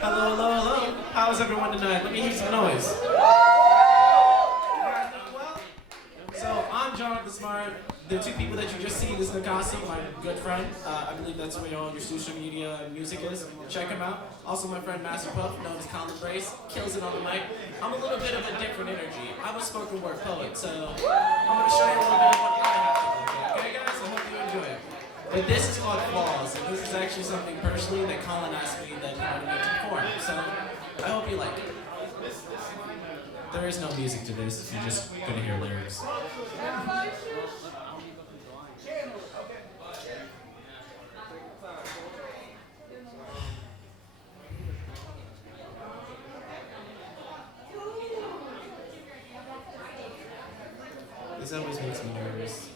Hello, hello, hello. How's everyone tonight? Let me hear some noise. You guys doing well? So, I'm Jonathan Smart. The two people that you just see, this is Nakasi, my good friend. I believe that's where all your social media and music is. Check him out. Also, my friend Master Puff, known as Colin Brace, kills it on the mic. I'm a little bit of a different energy. I'm a spoken word poet, so I'm going to show you a little bit of what I have to do. Okay, guys? I hope you enjoy it. But this is called Flaws, and this is actually something personally that Colin asked me that he wanted me to perform. So I hope you like it. There is no music to this, you're just gonna hear lyrics. This always makes me nervous.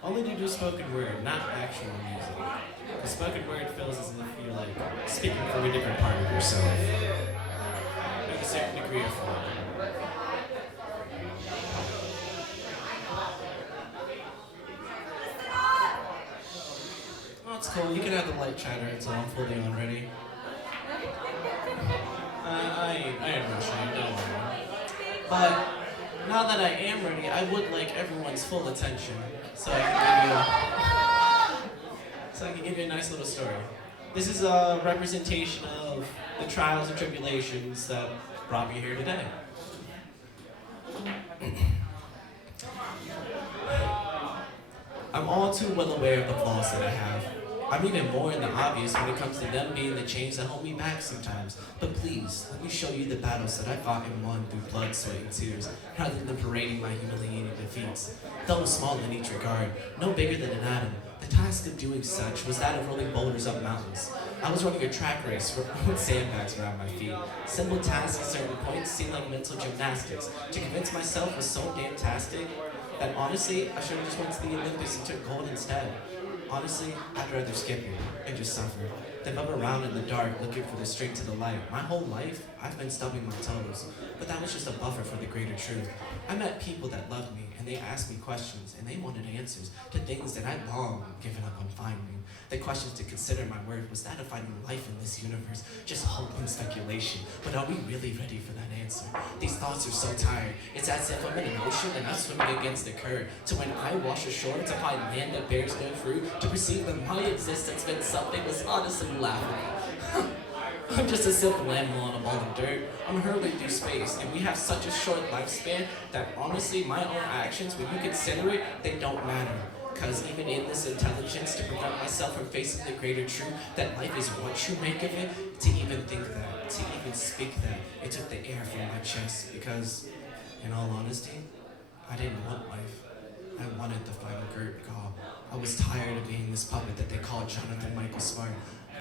Only to do spoken word, not actual music. The spoken word feels as if you're like speaking from a different part of yourself. Like a certain degree of flow. Oh, it's cool. You can have the light chatter until I'm fully on ready. I ain't rushing, don't worry. But now that I am ready, I would like everyone's full attention. So I can give you a nice little story. This is a representation of the trials and tribulations that brought me here today. I'm all too well aware of the flaws that I have. I'm even more in the obvious when it comes to them being the chains that hold me back sometimes. But please, let me show you the battles that I fought and won through blood, sweat, and tears, rather than parading my humiliating defeats. Though small in each regard, no bigger than an atom, the task of doing such was that of rolling boulders up mountains. I was running a track race with sandbags around my feet. Simple tasks at certain points seemed like mental gymnastics. To convince myself was so fantastic that honestly, I should have just went to the Olympics and took gold instead. Honestly, I'd rather skip it and just suffer than bum around in the dark looking for the strength to the light. My whole life, I've been stubbing my toes, but that was just a buffer for the greater truth. I met people that loved me, and they asked me questions, and they wanted answers to things that I'd long given up on finding. The questions to consider my worth was that of finding life in this universe, just hope and speculation. But are we really ready for that answer? These thoughts are so tired. It's as if I'm in an ocean and I'm swimming against the current. To when I wash ashore to find land that bears no fruit, to perceive that my existence meant something was honestly laughable. I'm just a simple animal on a ball of dirt. I'm hurtling through space, and we have such a short lifespan that honestly, my own actions, when you consider it, they don't matter. Because even in this intelligence, to prevent myself from facing the greater truth that life is what you make of it, to even think that, to even speak that, it took the air from my chest. Because, in all honesty, I didn't want life. I wanted the final curtain call. I was tired of being this puppet that they called Jonathan Michael Smart.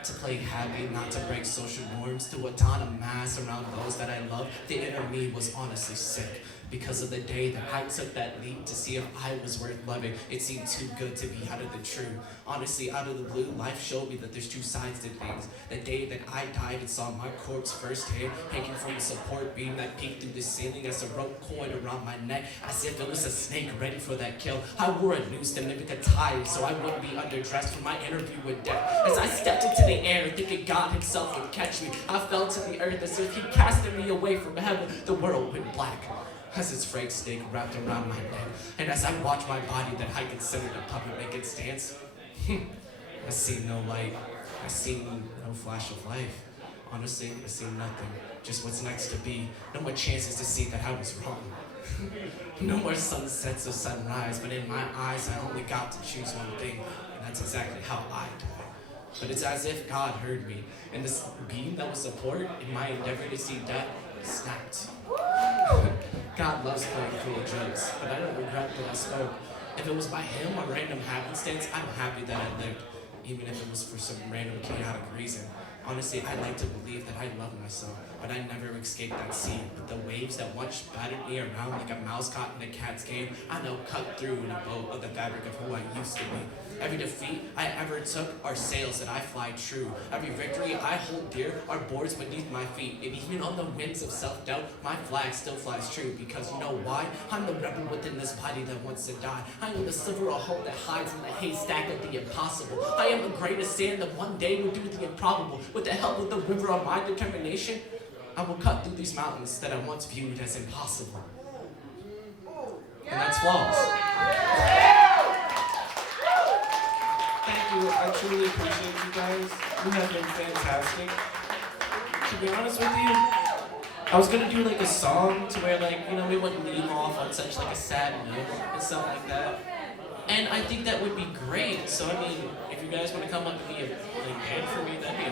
To play happy, not to break social norms, to taunt a mass around those that I love, the inner me was honestly sick. Because of the day that I took that leap to see if I was worth loving, it seemed too good to be out of the truth. Honestly, out of the blue, life showed me that there's two sides to things. The day that I died and saw my corpse firsthand, hanging from a support beam that peeked through the ceiling as a rope coiled around my neck, as if it was a snake ready for that kill. I wore a noose to mimic a tie so I wouldn't be underdressed for my interview with death. As I stepped into the air, thinking God himself would catch me, I fell to the earth as if he casted me away from heaven. The world went black as its frayed snake wrapped around my neck, and as I watched my body that I considered a puppet make its dance, I seen no light, I seen no flash of life. Honestly, I seen nothing, just what's next to be. No more chances to see that I was wrong. No more sunsets or sunrise, but in my eyes I only got to choose one thing, and that's exactly how I died. But it's as if God heard me, and this beam that was support in my endeavor to see death snapped. God loves playing cruel jokes, but I don't regret that I spoke. If it was by him or random happenstance, I'm happy that I lived, even if it was for some random chaotic reason. Honestly, I like to believe that I love myself, but I never escaped that sea. But the waves that once battered me around like a mouse caught in a cat's game, I know cut through in a boat of the fabric of who I used to be. Every defeat I ever took are sails that I fly true. Every victory I hold dear are boards beneath my feet. And even on the winds of self-doubt, my flag still flies true. Because you know why? I'm the rebel within this body that wants to die. I am the sliver of hope that hides in the haystack of the impossible. I am the greatest stand that one day will do the improbable. With the help of the river of my determination, I will cut through these mountains that I once viewed as impossible. And that's Flawless. Thank you. I truly appreciate you guys. You have been fantastic. To be honest with you, I was gonna do like a song to where like, you know, we wouldn't leave off on such like a sad note and stuff like that. And I think that would be great. So I mean, if you guys want to come up and be a band for me, that'd be